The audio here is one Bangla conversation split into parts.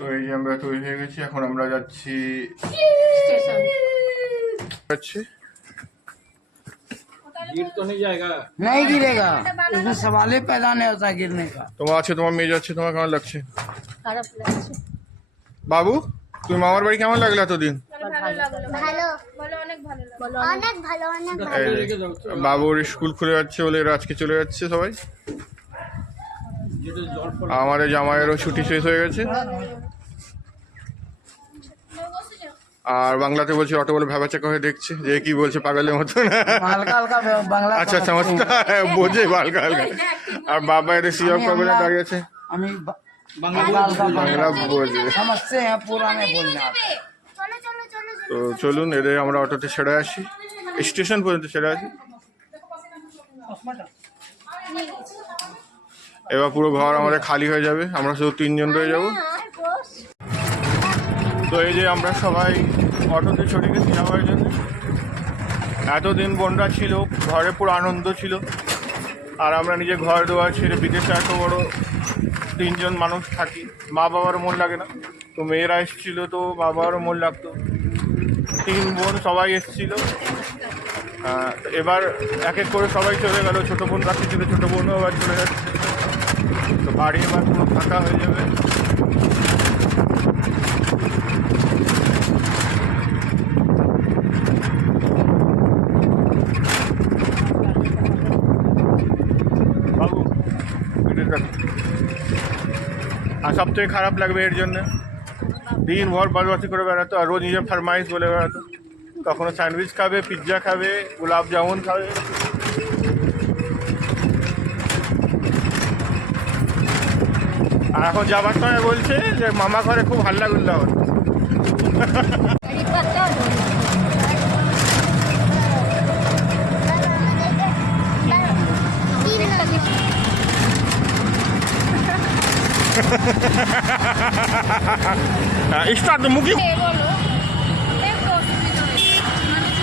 তো এই যে আমরা তৈরি হয়ে গেছি, এখন আমরা যাচ্ছি गिर तो नहीं जाएगा। नहीं गिरेगा, इसमें सवाल ही पैदा नहीं होता गिरने का। তোমার আছে, তোমার মেয়ে যাচ্ছে, তোমার কেমন লাগছে? খারাপ লাগছে। বাবু, তুমি মামার বাড়ি কেমন লাগলো এতদিন? ভালো, বলো অনেক ভালো লাগলো। অনেক ভালো, অনেক ভালো। এই যে, বাবুর স্কুল খুলে যাচ্ছে বলে এরা আজকে চলে যাচ্ছে সবাই। আমাদের জামাইয়েরও ছুটি শেষ হয়ে গেছে। আর বাংলাতে বলছে, অটো বলে ভ্যাবাচাকা হয়ে দেখছে যে কি বলছে পাগলের মতন। हल्का हल्का बांग्ला আচ্ছা, সমস্যা বোঝে হালকা হালকা। আর বাবা এদের সিও প্রবলেম দাঁড়িয়ে আছে, আমি हल्का हल्का বাংলা বোঝে। समझते हैं, पूरा नहीं बोलना आता। চলো চলো চলো তো চলুন এদের আমরা অটোতে ছেড়ে আসি, স্টেশন পর্যন্ত ছেড়ে আসি। এবার পুরো ঘর আমাদের খালি হয়ে যাবে, আমরা শুধু 3 জন রয়ে যাবো। তো এই যে আমরা সবাই অটোতে চলে গেছি যাওয়ার জন্য। এতদিন বোনরা ছিল, ঘরে পুরো আনন্দ ছিল। আর আমরা নিজে ঘর দুয়ার ছেড়ে বিদেশে এত বড় 3 জন মানুষ থাকি, মা বাবারও মন লাগে না। তো মেয়েরা এসেছিল, তো মা বাবারও মন লাগতো। 3 বোন সবাই এসেছিল। এবার এক এক করে সবাই চলে গেল। ছোটো বোন রাখতে ছিল, ছোটো বোনও আবার চলে যাচ্ছে। তো বাড়ি এবার পুরো ফাঁকা হয়ে যাবে। বাবু, আর সব থেকে খারাপ লাগবে এর জন্য, দিনভর বদমাশি করে বেড়াতো আর রোজ নিজের ফরমাইশ বলে বেড়াতো। কখনো স্যান্ডউইচ খাবে, পিৎজা খাবে, গোলাপ জামুন খাবে। আর এখন যাবার সময় বলছে যে মামা ঘরে খুব হাল্লা গুল্লা হচ্ছে। স্টার্ট মুখে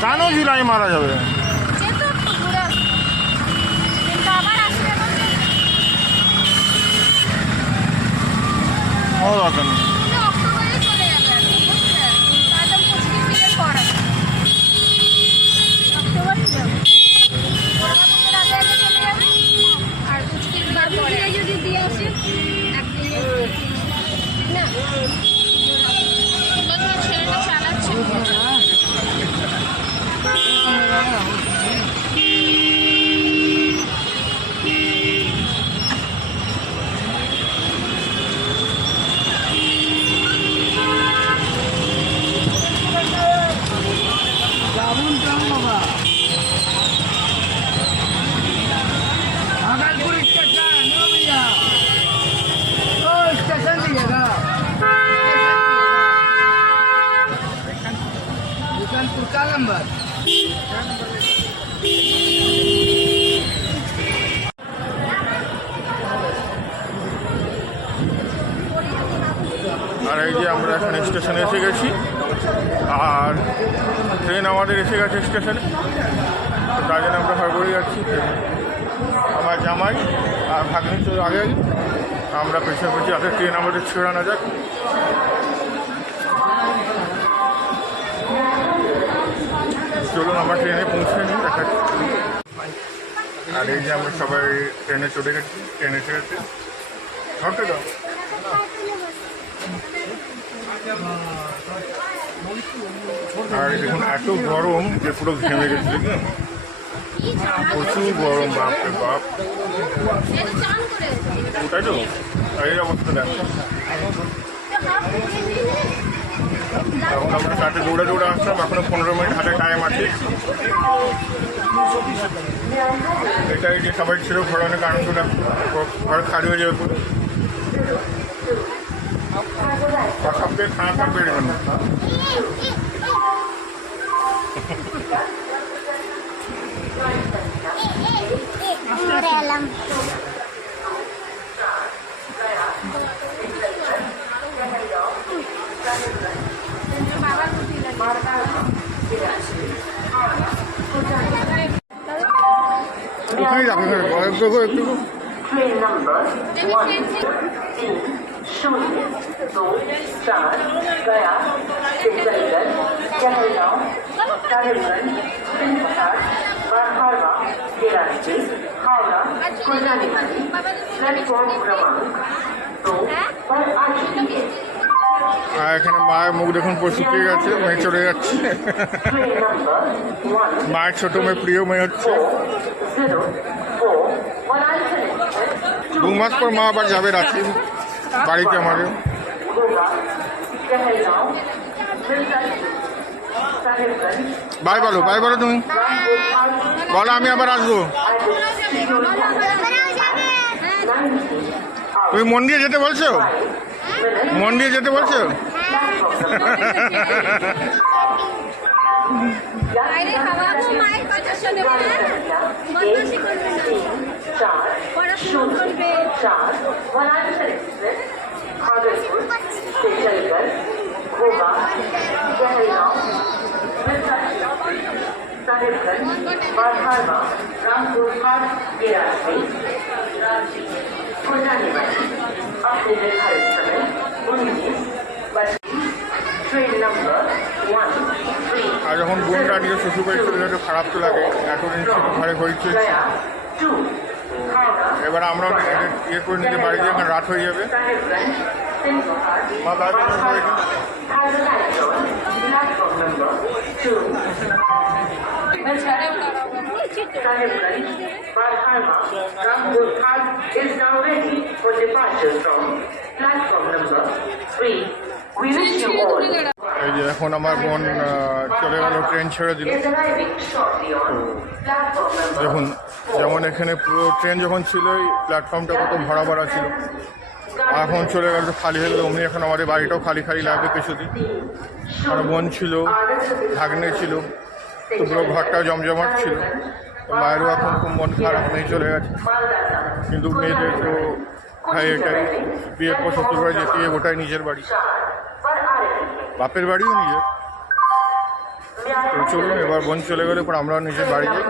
কেন জুলাই মারা যাবে? ও দরকার নেই। যদি দিয়ে আসে ছেলেটা চালাচ্ছে। जामुन कहाँ होगा? भागलपुर स्टेशन हो भैया, तो स्टेशन दिएगा। दुकानपुर का नंबर। আর এই যে আমরা এখন স্টেশনে এসে গেছি, আর ট্রেন আমাদের এসে গেছে স্টেশনে। তো তার জন্য আমরা হড়বড়ে যাচ্ছি। আমার জামাই আর ভাগ্নি তো আগে আগে, আমরা পেছনে পেছনে আগে ট্রেন আমাদের ছেড়ানো যাক। চলুন আমরা ট্রেনে পৌঁছে নিই, দেখাচ্ছি। আর এই যে আমরা সবাই ট্রেনে চলে গেছি, ট্রেনে এসে গেছে। ধরতে দাও। আর দেখুন এত গরম যে পুরো ঘেমে গেছে, দেখুন প্রচুর গরম, বাপরে বাপ। তাই তো, এই অবস্থা দেখ। এখন আমরা তাতে দৌড়ে দৌড়ে আসলাম, এখনো 15 মিনিট হাতে টাইম আছে। এটাই যে সবাই ছিল, ঘরে অনেক আনন্দ লাগতো, ঘরে খালি হয়ে যাবে পুরো। আর সবথেকে খারাপ থাকবে এর জন্য। ওখানেই রাখো, একটু शून्य 2 4 गया से चलकर कहलगांव साहेबगंज सिंहघाट बारहवा के रास्ते हावड़ा को जाने वाली प्लेटफॉर्म क्रमांक 2 पर आ चुकी है। আর এখানে মায়ের মুখ দেখুন পুরো শুকিয়ে গেছে, মেয়ে চলে যাচ্ছে। ट्रेन नंबर 1 মায়ের ছোট মেয়ে, প্রিয় মেয়ে হচ্ছে। 0 4 দু মাস পর মা আবার যাবে রাঁচি বাড়িতে আমাদের। होगा कहलगांव मिर्जापुर साहेबगंज বাই বলো, বাই বলো তুমি, বলো আমি আবার আসবো। তুমি মন দিয়ে যেতে বলছো, মন দিয়ে যেতে বলছো। বাইরে খাওয়া মায়ের কথা শুনে বলে বদমাশি করবে না, পড়াশোনা করবে। भागलपुर से चलकर होगा कहलगांव साहेबगंज बारहवा रामपुर घाट के रास्ते रांची को जाने वाली अपने निर्धारित समय 19 बजे ट्रेन नंबर 1 আর যখন বোনটা নিজের শ্বশুর বাড়ি চলে যাচ্ছে খারাপ তো লাগে, এতদিন ছিল ঘরে হয়েছে। गया 2 हावड़ा এবার আমরা ইয়ে করে নিজের বাড়িতে এখন রাত হয়ে যাবে। साहेबगंज सिंहघाट মা বাড়ি प्लेटफॉर्म नंबर 2 साहेबगंज बारहवा रामपुर घाट is now ready for departure from platform number 3. We wish you all এই যে এখন আমার বোন চলে গেল, ট্রেন ছেড়ে দিল। is arriving shortly on platform number দেখুন যেমন এখানে পুরো ট্রেন যখন ছিল এই প্ল্যাটফর্মটা কত ভরা ভরা ছিল, আর এখন চলে গেল খালি হয়ে গেল। অমনি এখন আমাদের বাড়িটাও খালি খালি লাগবে কিছুদিন। আর বোন ছিল, ভাগ্নে ছিল, তো পুরো ঘরটাও জমজমাট ছিল। তো মায়েরও এখন খুব মন খারাপ, মেয়ে চলে গেছে। কিন্তু মেয়েদের তো ভাই এটাই, বিয়ের পর শ্বশুর বাড়ি যেতে ওটাই নিজের বাড়ি, বাপের বাড়িও নিজের। তো চলুন এবার বোন চলে গেলে পর আমরাও নিজের বাড়ি যাই।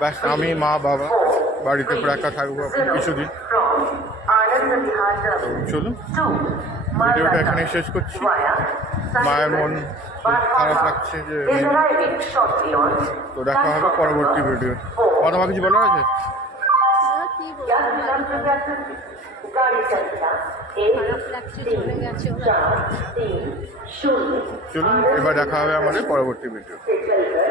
ব্যাস আমি, মা, বাবা বাড়িতে পর একা থাকবো এখন কিছুদিন। তো চলুন ভিডিওটা এখানেই শেষ করছি। মায়ের মন খুব খারাপ লাগছে যে is arriving shortly on তো দেখা হবে পরবর্তী ভিডিও। তোমার কিছু বলার আছে? गाड़ी संख्या খারাপ লাগছে, চলে গেছে ওরা। 4 3 0 চলুন এবার দেখা হবে আমাদের পরবর্তী ভিডিও। से चलकर